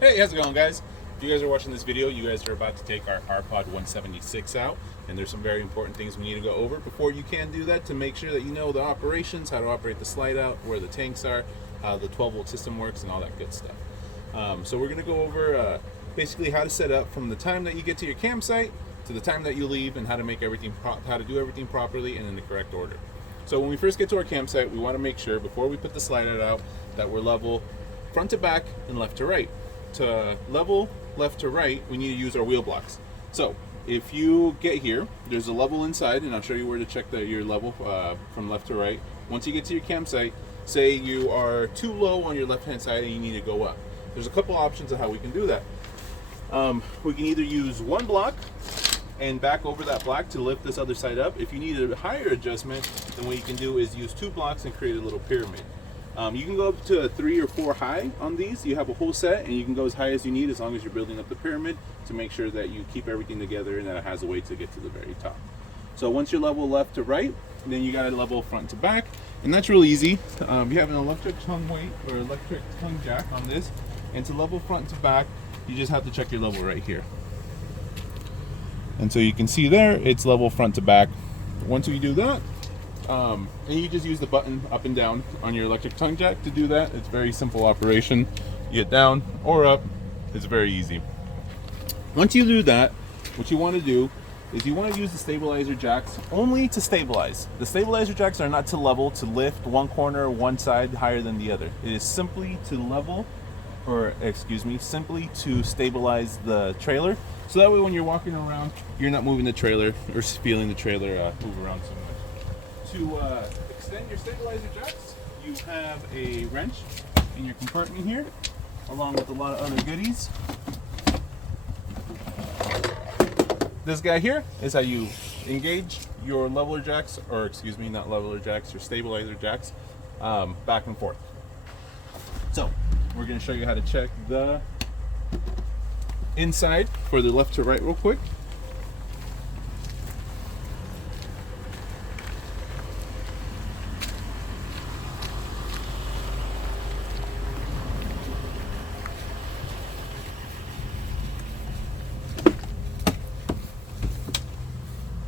Hey, how's it going, guys? If you guys are watching this video, you guys are about to take our Rpod 176 out, and there's some very important things we need to go over before you can do that to make sure that you know the operations, how to operate the slide out, where the tanks are, how the 12-volt system works, and all that good stuff. So we're going to go over basically how to set up from the time that you get to your campsite to the time that you leave, and how to make everything, how to do everything properly and in the correct order. So when we first get to our campsite, we want to make sure before we put the slide out that we're level front to back and left to right. To level left to right, we need to use our wheel blocks. So if you get here, there's a level inside, and I'll show you where to check your level from left to right. Once you get to your campsite, say you are too low on your left hand side and you need to go up. There's a couple options of how we can do that. We can either use one block and back over that block to lift this other side up. If you need a higher adjustment, then what you can do is use two blocks and create a little pyramid. You can go up to a 3 or 4 high on these. You have a whole set, and you can go as high as you need as long as you're building up the pyramid to make sure that you keep everything together and that it has a way to get to the very top. So once you're level left to right, then you got to level front to back, and that's really easy. You have an electric tongue weight or electric tongue jack on this, and to level front to back, you just have to check your level right here. And so you can see there, it's level front to back. Once you do that, and you just use the button up and down on your electric tongue jack to do that. It's a very simple operation. You get down or up. It's very easy. Once you do that, what you want to do is you want to use the stabilizer jacks only to stabilize. The stabilizer jacks are not to level, to lift one corner, one side higher than the other. It is simply to level, or excuse me, simply to stabilize the trailer. So that way when you're walking around, you're not moving the trailer or feeling the trailer move around so much. To extend your stabilizer jacks, you have a wrench in your compartment here, along with a lot of other goodies. This guy here is how you engage your leveler jacks, or excuse me, not leveler jacks, your stabilizer jacks, back and forth. So we're going to show you how to check the inside for the left to right real quick.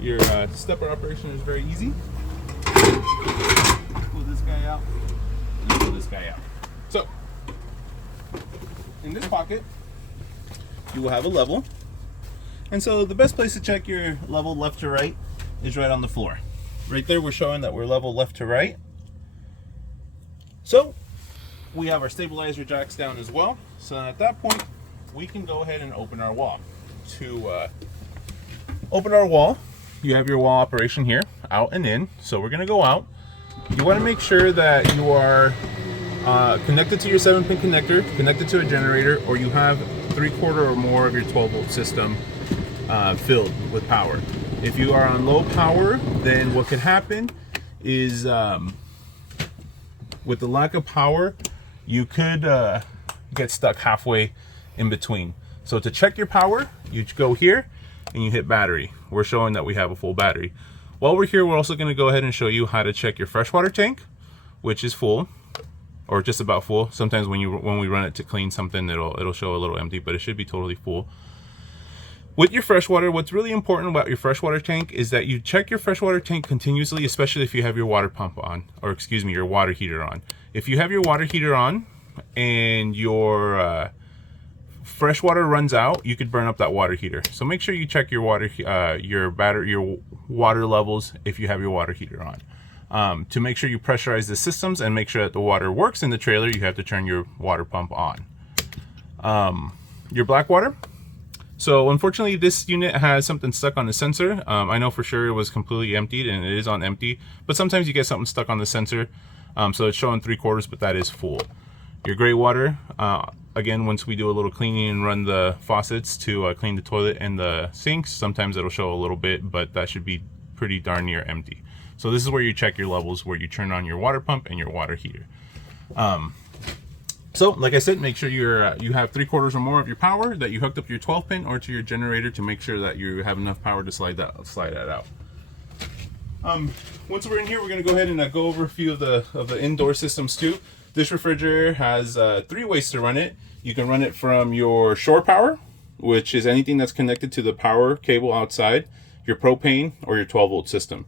Your stepper operation is very easy. Pull this guy out, and pull this guy out. So, in this pocket, you will have a level. And so the best place to check your level left to right is right on the floor. Right there we're showing that we're level left to right. So, we have our stabilizer jacks down as well. So at that point, we can go ahead and open our wall. To open our wall, you have your wall operation here, out and in. So we're going to go out. You want to make sure that you are connected to your 7-pin connector, connected to a generator, or you have 3/4 or more of your 12-volt system filled with power. If you are on low power, then what could happen is with the lack of power, you could get stuck halfway in between. So to check your power, you go here and you hit battery. We're showing that we have a full battery. While we're here, we're also going to go ahead and show you how to check your freshwater tank, which is full, or just about full. Sometimes when we run it to clean something, it'll show a little empty, but it should be totally full. With your freshwater, what's really important about your freshwater tank is that you check your freshwater tank continuously, especially if you have your water pump on, or excuse me, your water heater on. If you have your water heater on and your freshwater runs out, you could burn up that water heater. So make sure you check your water, your water levels if you have your water heater on. To make sure you pressurize the systems and make sure that the water works in the trailer, you have to turn your water pump on. Your black water. So unfortunately, this unit has something stuck on the sensor. I know for sure it was completely emptied, and it is on empty, but sometimes you get something stuck on the sensor. So it's showing 3/4, but that is full. Your gray water, again, once we do a little cleaning and run the faucets to clean the toilet and the sinks, sometimes it'll show a little bit, but that should be pretty darn near empty. So this is where you check your levels, where you turn on your water pump and your water heater. So like I said, make sure you have 3/4 or more of your power, that you hooked up to your 12-pin or to your generator to make sure that you have enough power to slide that out. Once we're in here, we're going to go ahead and go over a few of the indoor systems too. This refrigerator has 3 ways to run it. You can run it from your shore power, which is anything that's connected to the power cable outside, your propane, or your 12-volt system.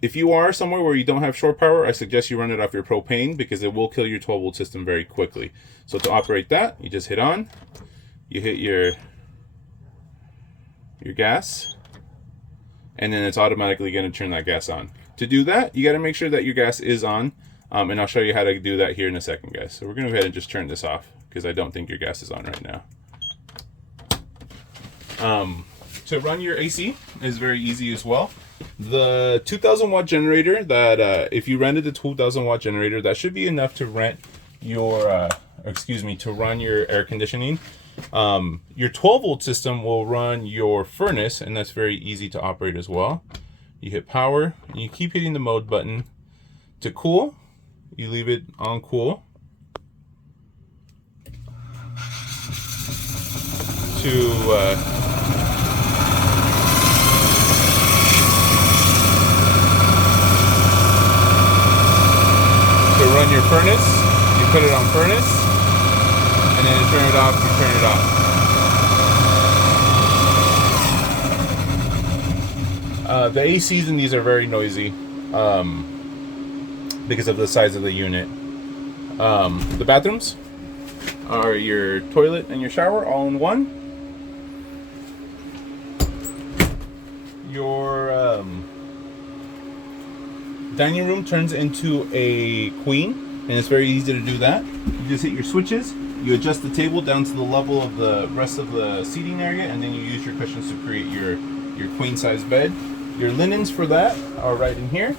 If you are somewhere where you don't have shore power, I suggest you run it off your propane because it will kill your 12-volt system very quickly. So to operate that, you just hit on, you hit your gas, and then it's automatically going to turn that gas on. To do that, you got to make sure that your gas is on, and I'll show you how to do that here in a second, guys. So we're going to go ahead and just turn this off because I don't think your gas is on right now. To run your AC is very easy as well. The 2,000 watt generator that if you rented the 2,000 watt generator, that should be enough to rent your to run your air conditioning. Your 12-volt system will run your furnace, and that's very easy to operate as well. You hit power, and you keep hitting the mode button. To cool, you leave it on cool. To run your furnace, you put it on furnace, and then to turn it off, you turn it off. The ACs in these are very noisy because of the size of the unit. The bathrooms are your toilet and your shower all in one. Your dining room turns into a queen, and it's very easy to do that. You just hit your switches, you adjust the table down to the level of the rest of the seating area, and then you use your cushions to create your queen size bed. Your linens for that are right in here,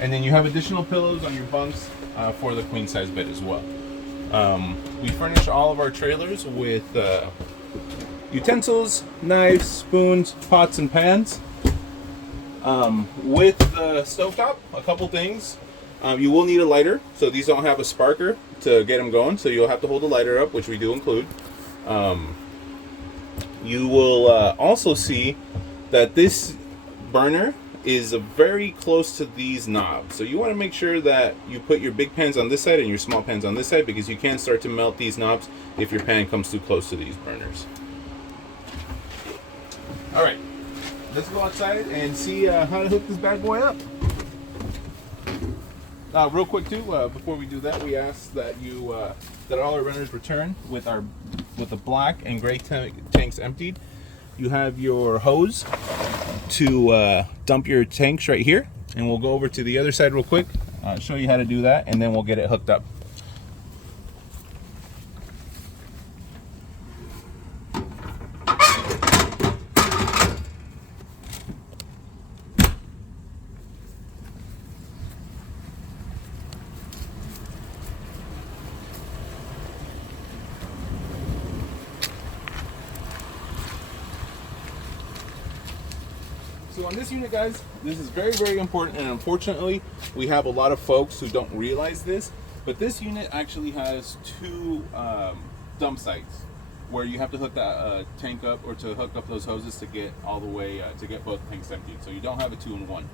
and then you have additional pillows on your bunks for the queen size bed as well. We furnish all of our trailers with utensils, knives, spoons, pots, and pans. With the stovetop, a couple things. You will need a lighter, so these don't have a sparker to get them going, so you'll have to hold the lighter up, which we do include. You will also see that this burner is very close to these knobs, so you want to make sure that you put your big pans on this side and your small pans on this side, because you can start to melt these knobs if your pan comes too close to these burners. All right, let's go outside and see how to hook this bad boy up. Real quick too, before we do that, we ask that you that all our runners return with the black and gray tanks emptied. You have your hose to dump your tanks right here, and we'll go over to the other side real quick, show you how to do that, and then we'll get it hooked up. So on this unit, guys, this is very, very important, and unfortunately, we have a lot of folks who don't realize this, but this unit actually has two dump sites where you have to hook that tank up, or to hook up those hoses to get all the way, to get both tanks emptied. So you don't have a 2-in-1.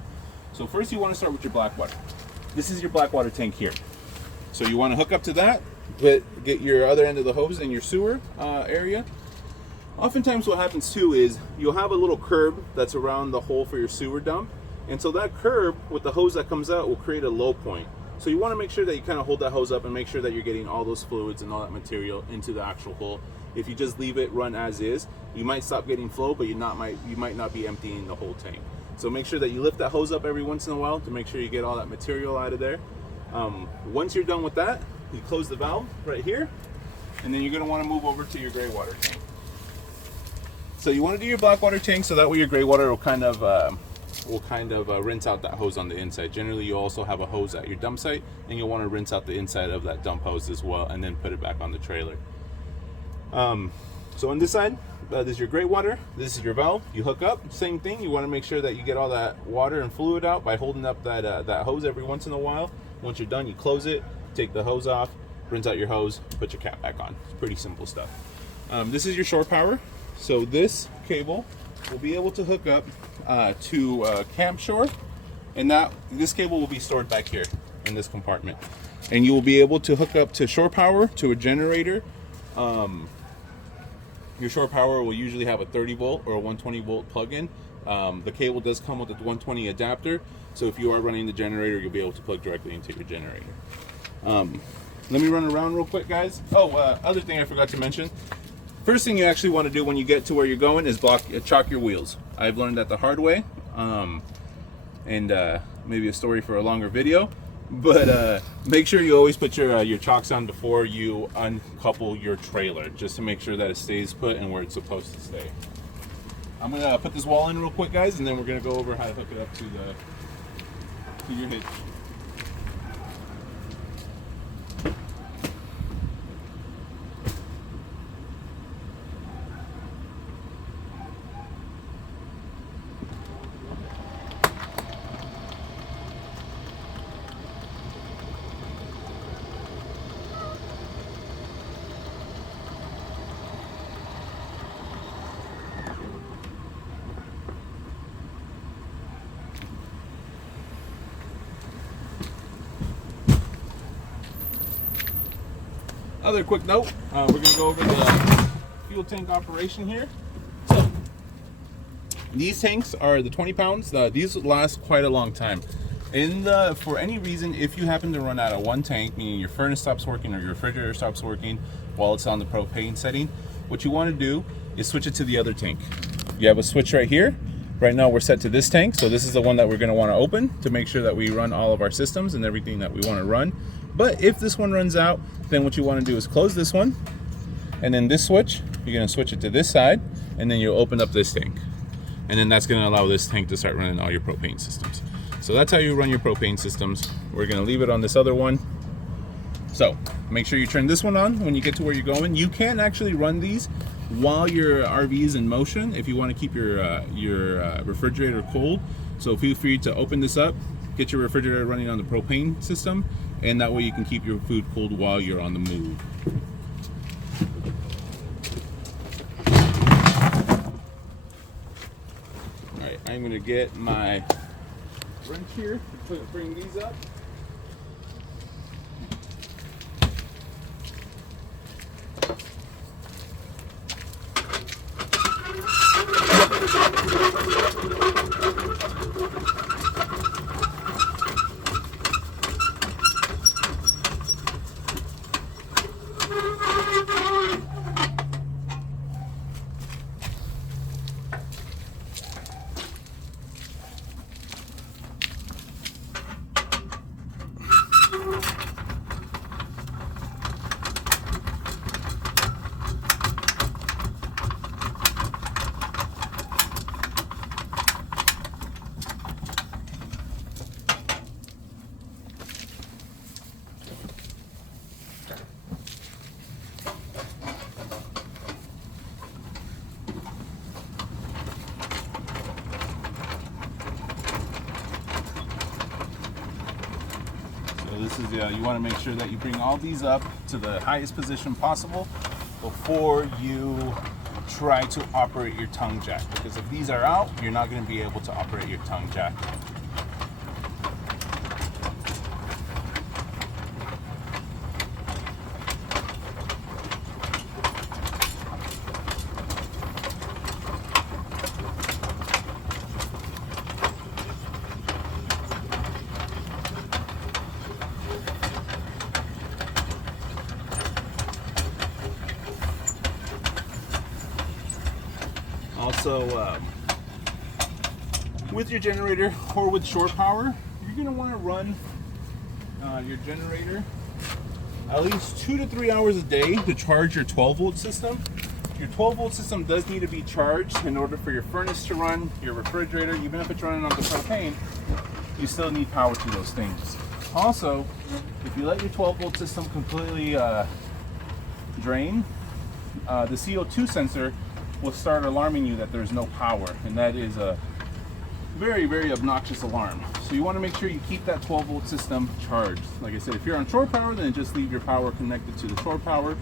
So first you want to start with your black water. This is your black water tank here. So you want to hook up to that, get your other end of the hose in your sewer area. Oftentimes what happens too is you'll have a little curb that's around the hole for your sewer dump, and so that curb with the hose that comes out will create a low point. So you want to make sure that you kind of hold that hose up and make sure that you're getting all those fluids and all that material into the actual hole. If you just leave it run as is, you might stop getting flow, but you might not be emptying the whole tank. So make sure that you lift that hose up every once in a while to make sure you get all that material out of there. Once you're done with that, you close the valve right here, and then you're going to want to move over to your gray water tank. So you want to do your black water tank so that way your gray water will kind of rinse out that hose on the inside. Generally, you also have a hose at your dump site, and you'll want to rinse out the inside of that dump hose as well, and then put it back on the trailer. So on this side, this is your gray water. This is your valve. You hook up. Same thing. You want to make sure that you get all that water and fluid out by holding up that hose every once in a while. Once you're done, you close it, take the hose off, rinse out your hose, put your cap back on. It's pretty simple stuff. This is your shore power. So this cable will be able to hook up to camp shore, and this cable will be stored back here in this compartment. and you will be able to hook up to shore power to a generator. Your shore power will usually have a 30 volt or a 120 volt plug-in. The cable does come with a 120 adapter, so if you are running the generator, you'll be able to plug directly into your generator. Let me run around real quick, guys. Other thing I forgot to mention. First thing you actually want to do when you get to where you're going is chalk your wheels. I've learned that the hard way, and maybe a story for a longer video. But make sure you always put your chocks on before you uncouple your trailer, just to make sure that it stays put and where it's supposed to stay. I'm gonna put this wall in real quick, guys, and then we're gonna go over how to hook it up to your hitch. Other quick note, we're going to go over the fuel tank operation here. So, these tanks are the 20 pounds. These last quite a long time. For any reason, if you happen to run out of one tank, meaning your furnace stops working or your refrigerator stops working while it's on the propane setting, what you want to do is switch it to the other tank. You have a switch right here. Right now we're set to this tank, so this is the one that we're going to want to open to make sure that we run all of our systems and everything that we want to run. But if this one runs out, then what you want to do is close this one, and then this switch, you're going to switch it to this side, and then you'll open up this tank. And then that's going to allow this tank to start running all your propane systems. So that's how you run your propane systems. We're going to leave it on this other one. So make sure you turn this one on when you get to where you're going. You can actually run these while your RV is in motion if you want to keep your refrigerator cold. So feel free to open this up, get your refrigerator running on the propane system, and that way you can keep your food cold while you're on the move. All right, I'm gonna get my wrench here to bring these up. This is you want to make sure that you bring all these up to the highest position possible before you try to operate your tongue jack, because if these are out, you're not going to be able to operate your tongue jack. Also, with your generator or with shore power, you're going to want to run your generator at least 2 to 3 hours a day to charge your 12 volt system. Your 12 volt system does need to be charged in order for your furnace to run, your refrigerator, even if it's running on the propane, you still need power to those things. Also, if you let your 12 volt system completely drain, the CO2 sensor will start alarming you that there's no power, and that is a very, very obnoxious alarm. So you want to make sure you keep that 12 volt system charged. Like I said, if you're on shore power, then just leave your power connected to the shore power.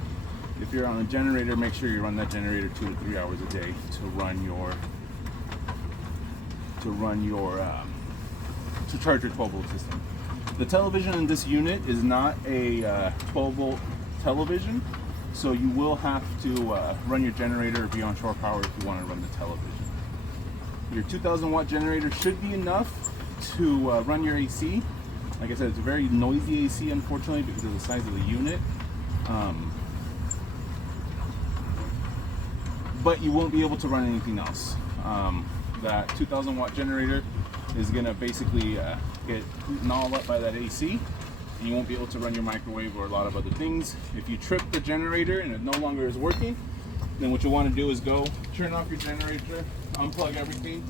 If you're on a generator, make sure you run that generator 2 to 3 hours a day to charge your 12 volt system. The television in this unit is not a 12-volt television, so you will have to run your generator or be on shore power if you want to run the television. Your 2,000 watt generator should be enough to run your AC. Like I said, it's a very noisy AC, unfortunately, because of the size of the unit. But you won't be able to run anything else. That 2,000 watt generator is going to basically get gnawed up by that AC, and you won't be able to run your microwave or a lot of other things. If you trip the generator and it no longer is working, then what you want to do is go turn off your generator, unplug everything,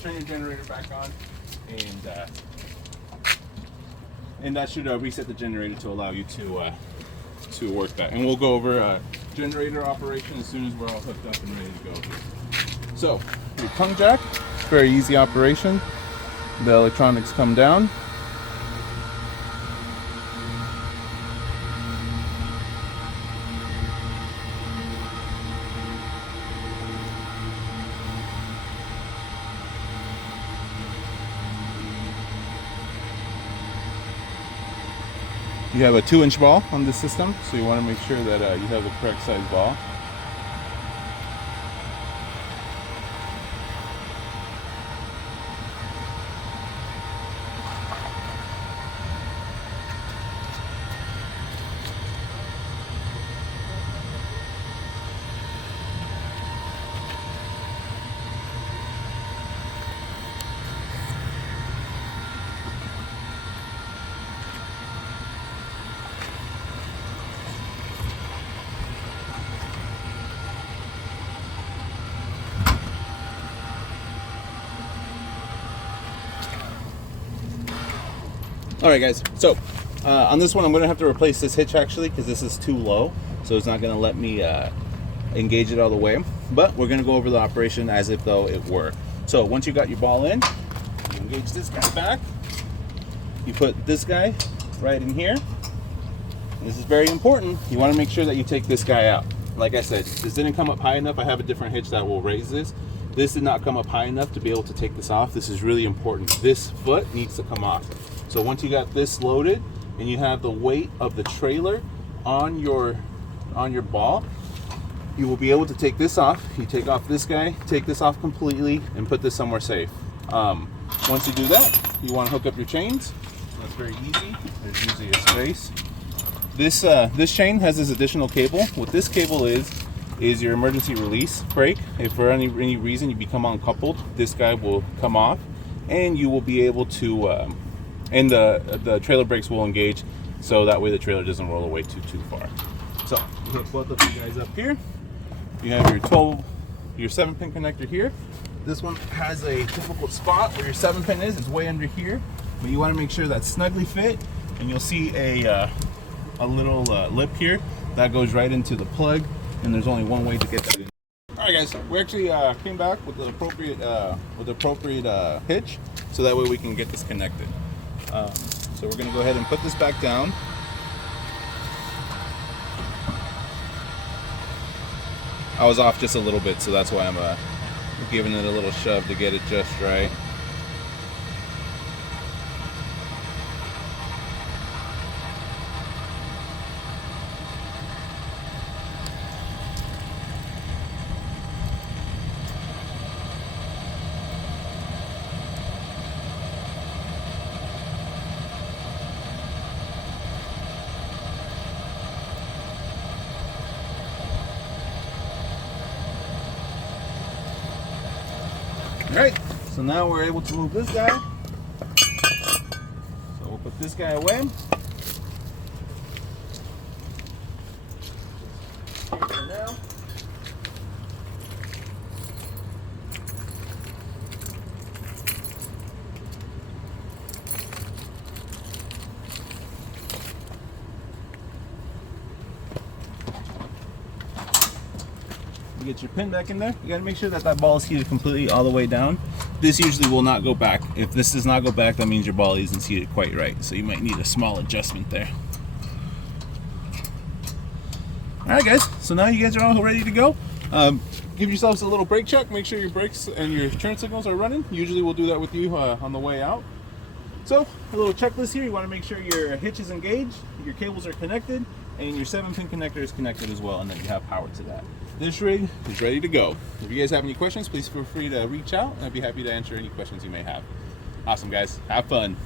turn your generator back on, and that should reset the generator to allow you to work that. And we'll go over generator operation as soon as we're all hooked up and ready to go. So your tongue jack, very easy operation. The electronics come down. You have a 2-inch ball on the system, so you want to make sure that you have the correct size ball. All right, guys, so on this one I'm going to have to replace this hitch actually, because this is too low, so it's not going to let me engage it all the way. But we're going to go over the operation as if though it were. So once you got your ball in, you engage this guy back, you put this guy right in here. This is very important. You want to make sure that you take this guy out. Like I said, this didn't come up high enough. I have a different hitch that will raise this. This did not come up high enough to be able to take this off. This is really important. This foot needs to come off. So once you got this loaded and you have the weight of the trailer on your ball, you will be able to take this off. You take off this guy, take this off completely, and put this somewhere safe. Once you do that, you want to hook up your chains. That's very easy. There's usually a space. This chain has this additional cable. What this cable is your emergency release brake. If for any reason you become uncoupled, this guy will come off, and you will be able to, and the trailer brakes will engage, so that way the trailer doesn't roll away too far. So you hook both of you guys up here. You have your 7-pin connector here. This one has a typical spot where your 7-pin is. It's way under here, but you want to make sure that's snugly fit, and you'll see a little lip here that goes right into the plug, and there's only one way to get that in. All right, guys, we actually came back with the appropriate hitch, so that way we can get this connected. So we're going to go ahead and put this back down. I was off just a little bit, so that's why I'm giving it a little shove to get it just right. Alright, so now we're able to move this guy. So we'll put this guy away. For now. You get your pin back in there. You got to make sure that ball is heated completely all the way down. This usually will not go back. If this does not go back, that means your ball isn't heated quite right. So you might need a small adjustment there. All right, guys. So now you guys are all ready to go. Give yourselves a little brake check. Make sure your brakes and your turn signals are running. Usually we'll do that with you on the way out. So a little checklist here. You want to make sure your hitch is engaged, your cables are connected, and your 7-pin connector is connected as well, and that you have power to that. This rig is ready to go. If you guys have any questions, please feel free to reach out, and I'd be happy to answer any questions you may have. Awesome, guys. Have fun.